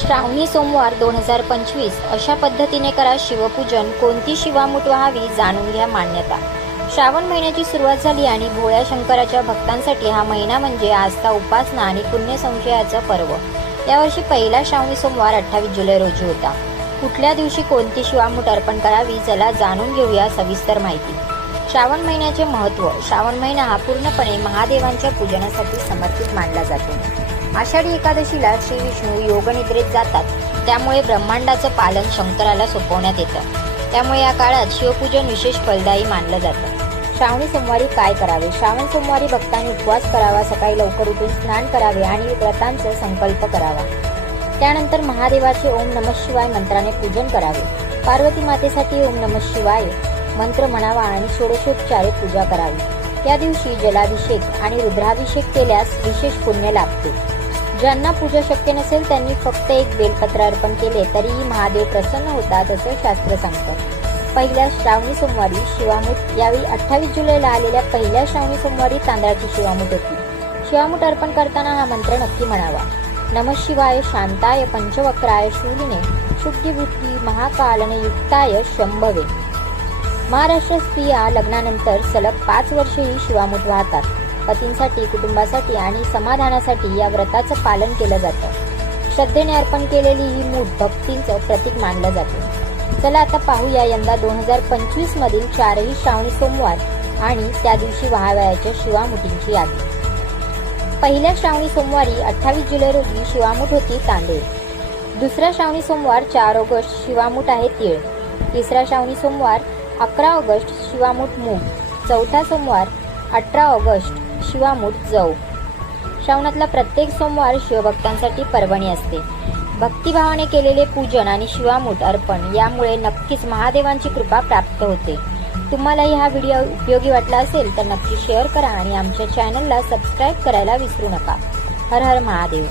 श्रावणी सोमवार दोन हजार पंचवीस. अशा पद्धतीने करा शिवपूजन. कोणती शिवामूठ व्हावी जाणून घ्या मान्यता. श्रावण महिन्याची सुरुवात झाली आणि भोळ्या शंकराच्या भक्तांसाठी हा महिना म्हणजे आस्था उपासना आणि पुण्यसंशयाचं पर्व. यावर्षी पहिला श्रावणी सोमवार अठ्ठावीस जुलै रोजी होता. कुठल्या दिवशी कोणती शिवामूठ अर्पण करावी चला जाणून घेऊया सविस्तर माहिती. श्रावण महिन्याचे महत्त्व. श्रावण महिना हा पूर्णपणे महादेवांच्या पूजनासाठी समर्पित मानला जातो. आषाढी एकादशीला श्री विष्णू योगनिद्रेत जातात. त्यामुळे ब्रह्मांडाचं पालन शंकराला सोपवण्यात येतं. त्यामुळे या काळात शिवपूजन विशेष फलदायी मानलं जातं. श्रावणी सोमवारी काय करावे? श्रावण सोमवारी भक्तांनी उपवास करावा सकाळी लवकर उठून स्नान करावे आणि व्रतांचा संकल्प करावा. त्यानंतर महादेवाचे ओम नमः शिवाय मंत्राने पूजन करावे. पार्वती मातेसाठी ओम नमः शिवाय मंत्र म्हणावा आणि षोडशोपचारे पूजा करावी. या दिवशी जलाभिषेक आणि रुद्राभिषेक केल्यास विशेष पुण्य लाभते. ज्यांना पूजा शक्य नसेल त्यांनी फक्त एक बेलपत्र अर्पण केले तरीही महादेव प्रसन्न होतात असे शास्त्र सांगतात. पहिल्या श्रावणी सोमवारी शिवामूठ यावेळी अठ्ठावीस जुलैला आलेल्या पहिल्या श्रावणी सोमवारी तांदळाची शिवामूठ होती. शिवामूठ अर्पण करताना हा मंत्र नक्की म्हणावा. नम शिवाय शांताय पंचवक्राय शूलिने शुद्धिबुद्धी महाकालने युक्ताय शंभवे. महाराष्ट्र स्त्रिया लग्नानंतर सलग पाच वर्षेही शिवामूठ वाहतात. पतींसाठी कुटुंबासाठी आणि समाधानासाठी या व्रताचं पालन केलं जातं. श्रद्धेने अर्पण केलेली ही मूठ भक्तींचं प्रतीक मानलं जातं. चला आता पाहूया यंदा दोन हजार पंचवीस मधील चारही श्रावणी सोमवार आणि त्या दिवशी व्हावयाच्या शिवामुठींची यादी. पहिल्या श्रावणी सोमवारी अठ्ठावीस जुलै रोजी शिवामूठ होती तांदूळ. दुसरा श्रावणी सोमवार चार ऑगस्ट शिवामूठ आहे तीळ. तिसरा श्रावणी सोमवार अकरा ऑगस्ट शिवामूठ मूग चौथा सोमवार अठरा ऑगस्ट शिवामूठ जव श्रावणातला प्रत्येक सोमवार शिवभक्तांसाठी पर्वणी असते. भक्तिभावाने केलेले पूजन आणि शिवामूठ अर्पण यामुळे नक्कीच महादेवांची कृपा प्राप्त होते. तुम्हालाही हा व्हिडिओ उपयोगी वाटला असेल तर नक्की शेअर करा आणि आमच्या चॅनलला सबस्क्राईब करायला विसरू नका. हर हर महादेव.